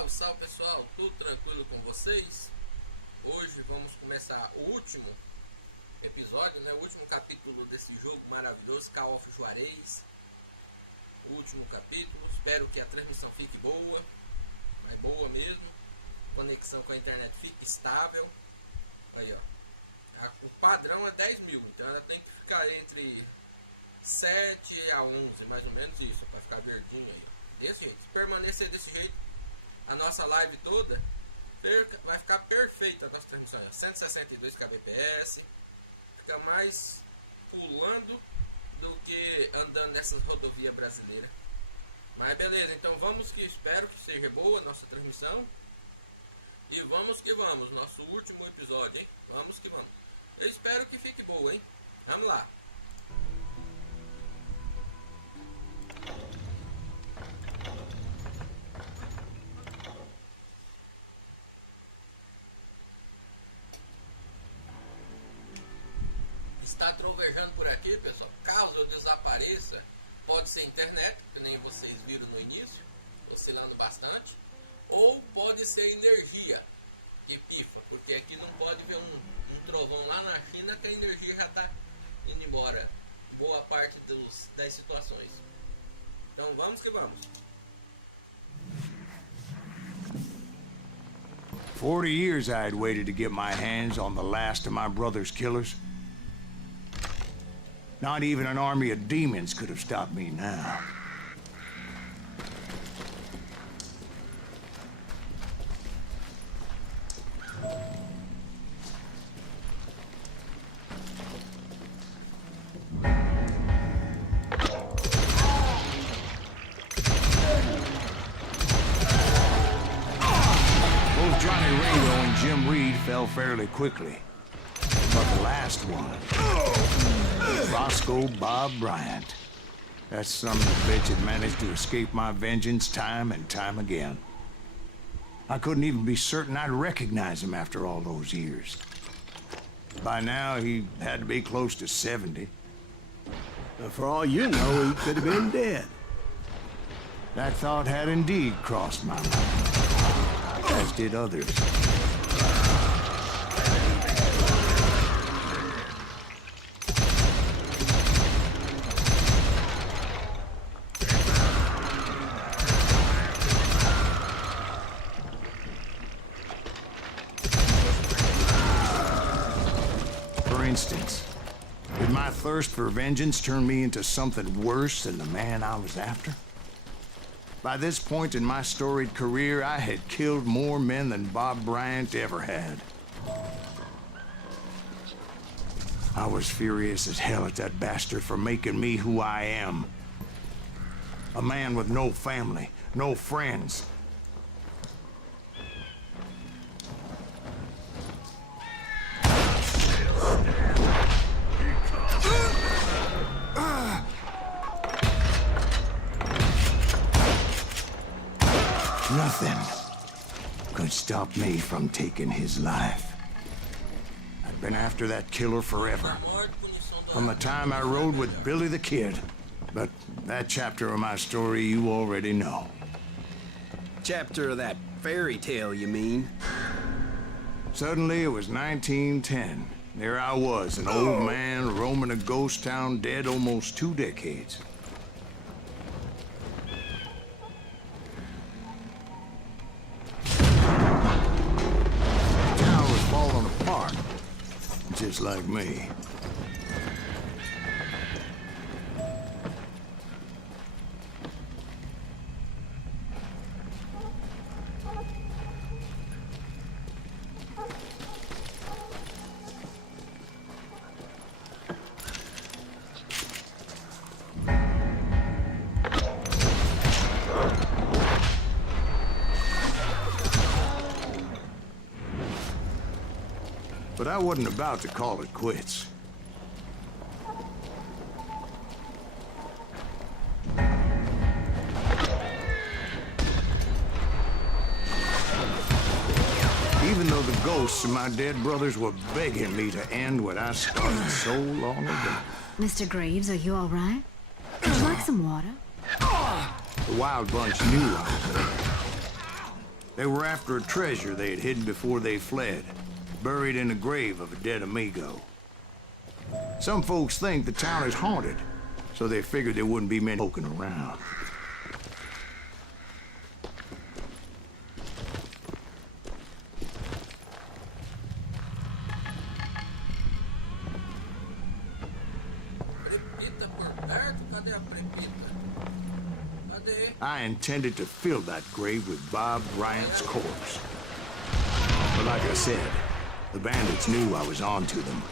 Salve, salve pessoal, tudo tranquilo com vocês? Hoje vamos começar o último episódio, né? O último capítulo desse jogo maravilhoso, Call of Juarez. O último capítulo, espero que a transmissão fique boa, mas boa mesmo. Conexão com a internet fique estável. Aí ó, o padrão é 10 mil, então ela tem que ficar entre 7 a 11, mais ou menos isso, para ficar verdinho aí, ó. Desse jeito, se permanecer desse jeito, a nossa live toda vai ficar perfeita. A nossa transmissão é 162 kbps, fica mais pulando do que andando nessas rodovias brasileiras. Mas beleza, então vamos, que espero que seja boa a nossa transmissão. E vamos que vamos, nosso último episódio, hein? Vamos que vamos. Eu espero que fique boa, hein? Vamos lá. Está trovejando por aqui, pessoal. Caso eu desapareça, pode ser internet, que nem vocês viram no início, oscilando bastante, ou pode ser energia que pifa, porque aqui não pode ver um trovão lá na China que a energia já está indo embora boa parte das situações. Então vamos que vamos. 40 years I had waited to get my hands on the last of my brother's killers. Not even an army of demons could have stopped me now. Both Johnny Ringo and Jim Reed fell fairly quickly. But the last one, Roscoe Bob Bryant. That son of a bitch had managed to escape my vengeance time and time again. I couldn't even be certain I'd recognize him after all those years. By now, he had to be close to 70. For all you know, he could have been dead. That thought had indeed crossed my mind, as did others. For instance, did my thirst for vengeance turn me into something worse than the man I was after? By this point in my storied career, I had killed more men than Bob Bryant ever had. I was furious as hell at that bastard for making me who I am. A man with no family, no friends. Nothing could stop me from taking his life. I'd been after that killer forever, from the time I rode with Billy the Kid. But that chapter of my story you already know. Chapter of that fairy tale, you mean? Suddenly it was 1910. There I was, an old man roaming a ghost town, dead almost 2 decades. Falling apart, just like me. But I wasn't about to call it quits. Even though the ghosts of my dead brothers were begging me to end what I started so long ago. Mr. Greaves, are you all right? Would you like some water? The Wild Bunch knew I was there. They were after a treasure they had hidden before they fled, buried in the grave of a dead amigo. Some folks think the town is haunted, so they figured there wouldn't be many poking around. I intended to fill that grave with Bob Bryant's corpse. But like I said, the bandits knew I was on to them.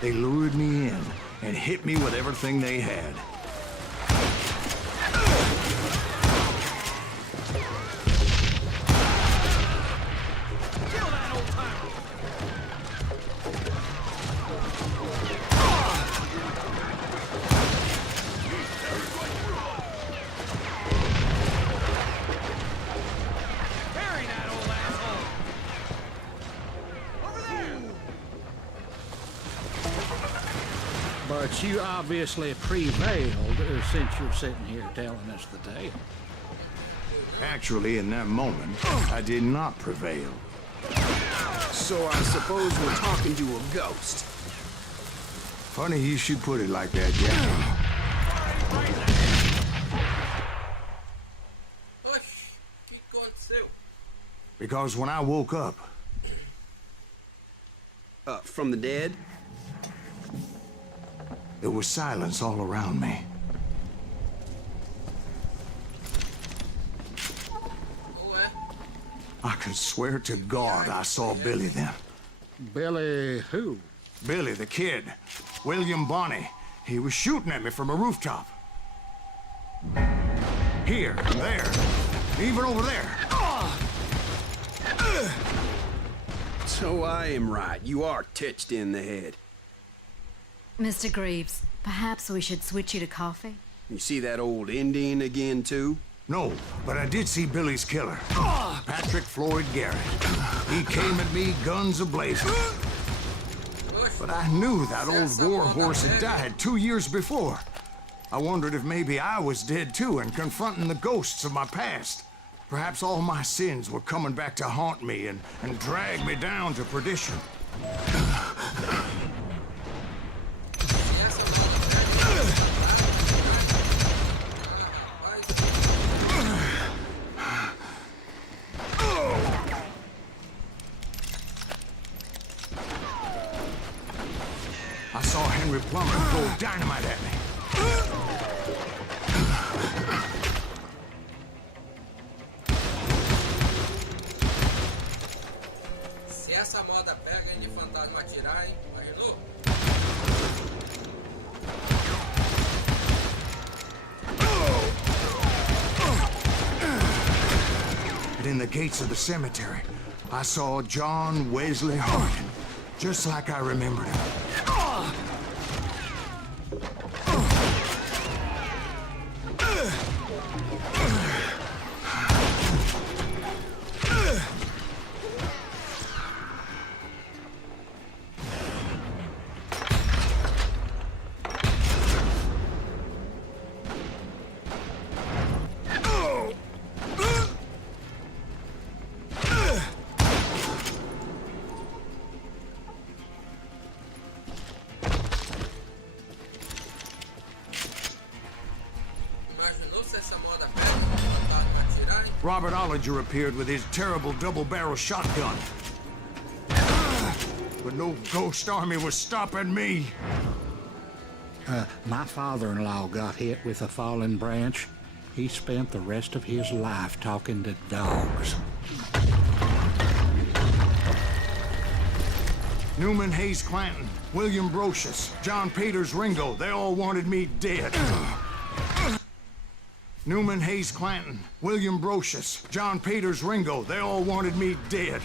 They lured me in and hit me with everything they had. But you obviously prevailed since you're sitting here telling us the tale. Actually, in that moment, I did not prevail. So I suppose we're talking to a ghost. Funny you should put it like that, Jack. Because when I woke up... From the dead? There was silence all around me. I could swear to God I saw Billy then. Billy who? Billy, the kid. William Bonney. He was shooting at me from a rooftop. Here and there. Even over there. So I am right. You are titched in the head. Mr. Greaves, perhaps we should switch you to coffee? You see that old Indian again, too? No, but I did see Billy's killer. Patrick Floyd Garrett. He came at me guns a-blazing. But I knew that old war horse had died 2 years before. I wondered if maybe I was dead too and confronting the ghosts of my past. Perhaps all my sins were coming back to haunt me and drag me down to perdition. I saw Henry Plummer throw dynamite at me. Se essa moda pega, hein, de fantasma atirar, hein? Imaginou? And in the gates of the cemetery, I saw John Wesley Hart, just like I remembered him. Robert Ollinger appeared with his terrible double-barrel shotgun. But no ghost army was stopping me. My father-in-law got hit with a fallen branch. He spent the rest of his life talking to dogs. Newman Hayes Clanton, William Brocious, John Peters Ringo, they all wanted me dead. Newman Hayes Clanton, William Brocious, John Peters Ringo, they all wanted me dead.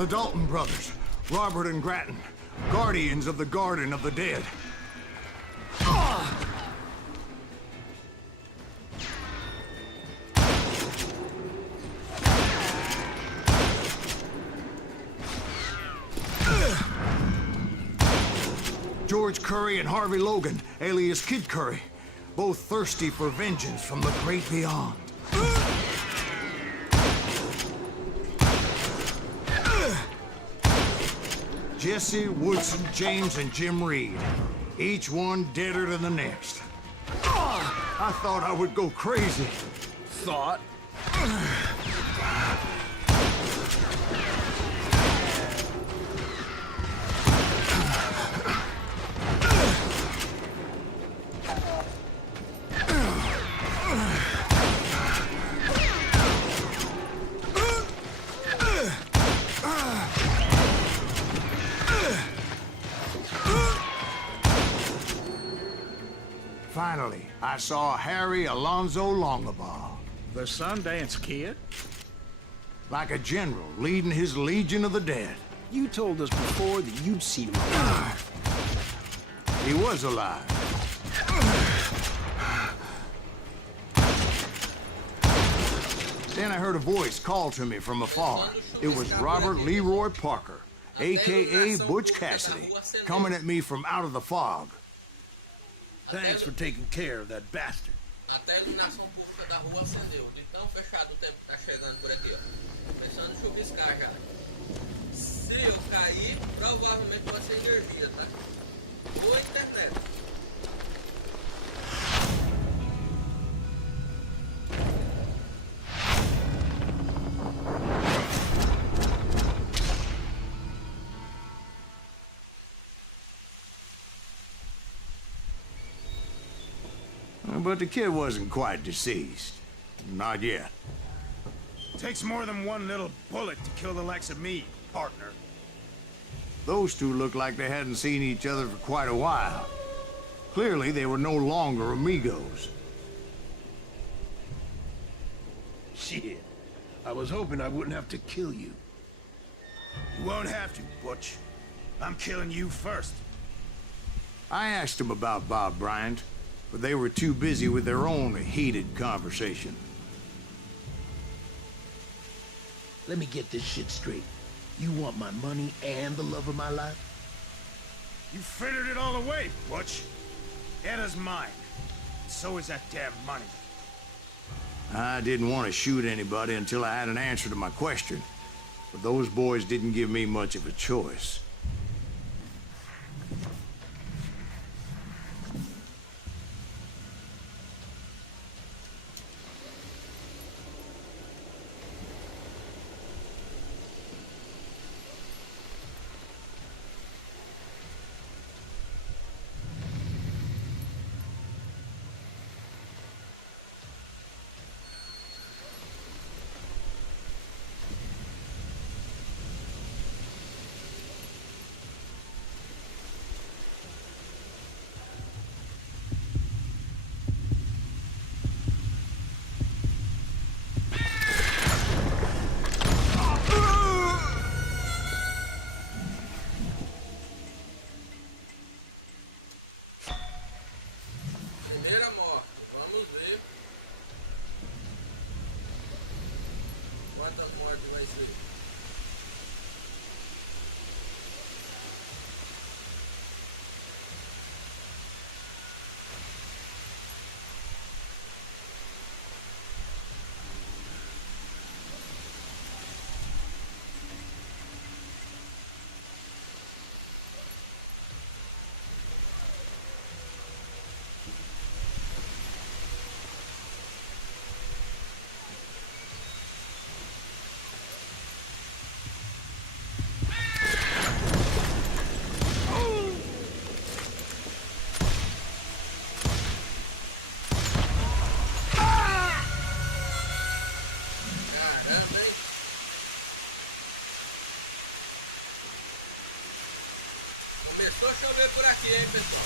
The Dalton brothers, Robert and Grattan, guardians of the Garden of the Dead. George Curry and Harvey Logan, alias Kid Curry, both thirsty for vengeance from the great beyond. Jesse, Woodson, James, and Jim Reed, each one deader than the next. I thought I would go crazy. Thought? Finally, I saw Harry Alonzo Longabaugh. The Sundance Kid? Like a general leading his legion of the dead. You told us before that you'd seen him alive. He was alive. Then I heard a voice call to me from afar. It was Robert Leroy Parker, a.k.a. Butch Cassidy, coming at me from out of the fog. Thanks for taking care of that bastard. Até a iluminação pública da rua acendeu. De tão fechado o tempo que tá chegando por aqui, ó. Tô pensando em chuviscar já. Se eu cair, provavelmente vai ser energia, tá? Ou internet. But the kid wasn't quite deceased. Not yet. Takes more than one little bullet to kill the likes of me, partner. Those two looked like they hadn't seen each other for quite a while. Clearly, they were no longer amigos. Shit. I was hoping I wouldn't have to kill you. You won't have to, Butch. I'm killing you first. I asked them about Bob Bryant, but they were too busy with their own heated conversation. Let me get this shit straight. You want my money and the love of my life? You frittered it all away, Butch. Anna's mine. So is that damn money. I didn't want to shoot anybody until I had an answer to my question, but those boys didn't give me much of a choice. Começou a chover por aqui, hein, pessoal?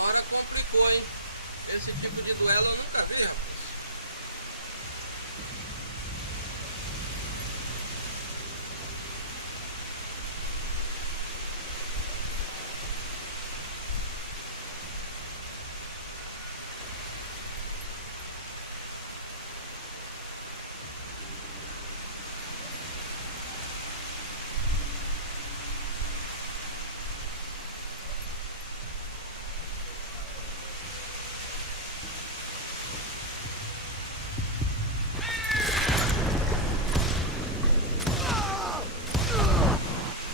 Agora complicou, hein? Esse tipo de duelo eu nunca vi, rapaz.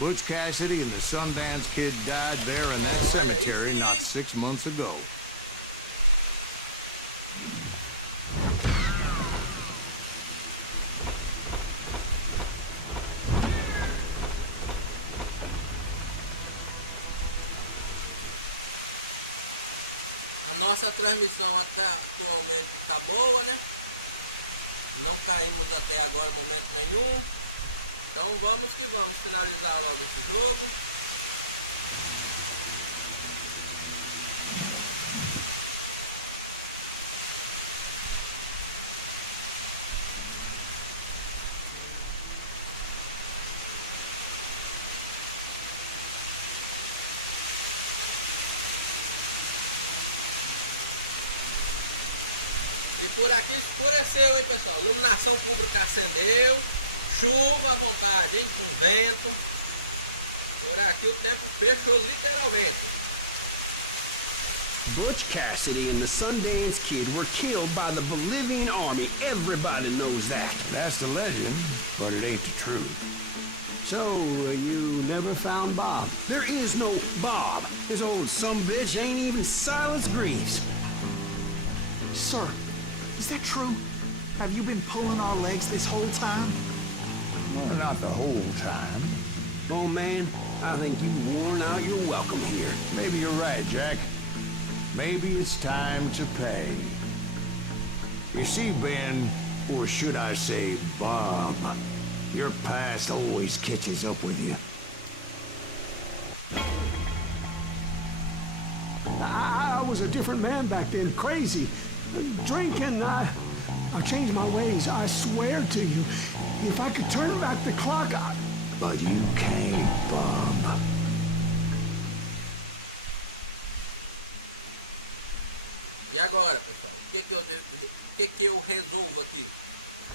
Butch Cassidy and the Sundance Kid died there in that cemetery not 6 months ago. A nossa transmissão até atualmente está boa, né? Não caímos até agora em momento nenhum. Então vamos que vamos finalizar logo esse jogo. E por aqui escureceu, hein, pessoal? Iluminação pública acendeu. Chuva à vontade, hein? Com vento. Por aqui o tempo fechou literalmente. Butch Cassidy and the Sundance Kid were killed by the Bolivian army. Everybody knows that. That's the legend, but it ain't the truth. So, you never found Bob? There is no Bob. This old sumbitch ain't even Silas Greaves. Sir, is that true? Have you been pulling our legs this whole time? Well, not the whole time. Oh, man, I think you've worn out your welcome here. Maybe you're right, Jack. Maybe it's time to pay. You see, Ben, or should I say Bob, your past always catches up with you. I was a different man back then, crazy. Drinking, I changed my ways, I swear to you. If I could turn back the clock, But you can't, Bob. E agora, pessoal? O que eu resolvo aqui?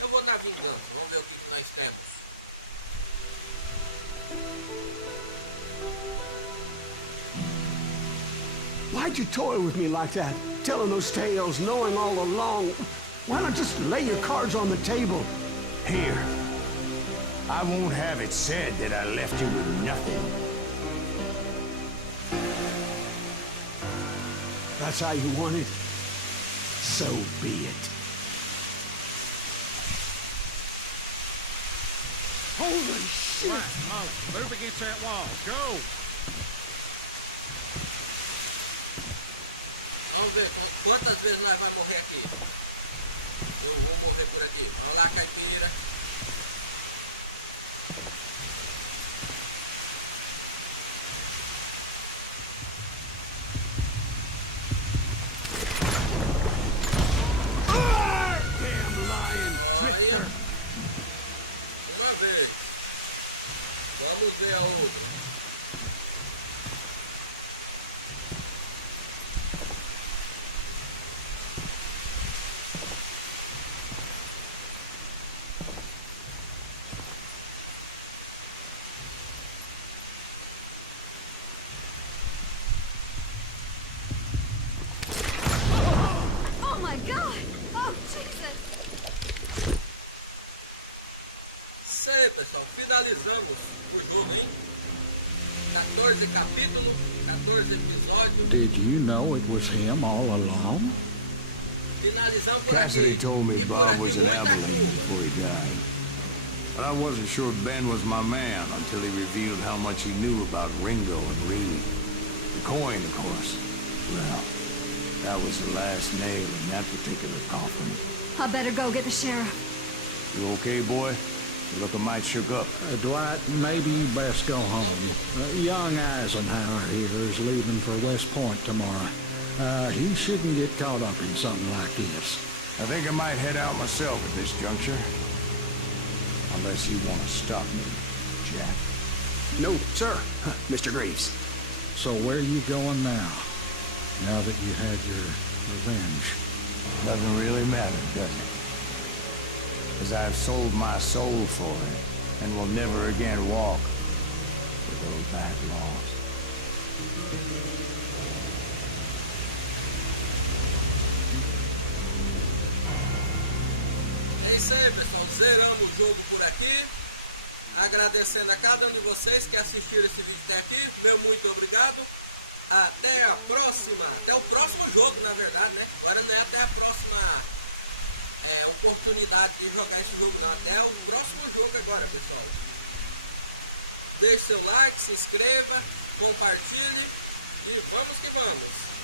Eu vou dar vingança. Vamos ver o que nós temos. Why'd you toy with me like that? Telling those tales, knowing all along. Why not just lay your cards on the table? Here. I won't have it said that I left you with nothing. That's how you want it? So be it. Holy shit! Right, Molly, move against that wall. Go! Vamos ver quantas vezes nós vamos morrer aqui. Vamos morrer por aqui. Vamos lá, Caipira. Uma vez. Vamos ver a outra. Oh my God! Oh Jesus! Sei, pessoal, finalizamos o jogo, hein? 14 capítulos, 14 episódios. Did you know it was him all along? Finalizamos por Cassidy aqui. told me E por Bob aqui was an muita Abilene chuva. before he died. But I wasn't sure Ben was my man until he revealed how much he knew about Ringo and Reed. The coin, of course. Well, that was the last nail in that particular coffin. I better go get the sheriff. You okay, boy? You looking might shook up. Dwight, maybe you best go home. Young Eisenhower here is leaving for West Point tomorrow. He shouldn't get caught up in something like this. I think I might head out myself at this juncture. Unless you want to stop me, Jack. No, sir, Mr. Greaves. So where are you going now? Now that you had your revenge? Doesn't really matter, does it? Because I've sold my soul for it, and will never again walk with those bad laws. É isso aí, pessoal. Zeramos o jogo por aqui. Agradecendo a cada um de vocês que assistiram esse vídeo até aqui. Meu muito obrigado. Até a próxima. Até o próximo jogo, na verdade, né? Agora não é até a próxima oportunidade de jogar esse jogo, não. Até o próximo jogo agora, pessoal. Deixe seu like, se inscreva, compartilhe e vamos que vamos.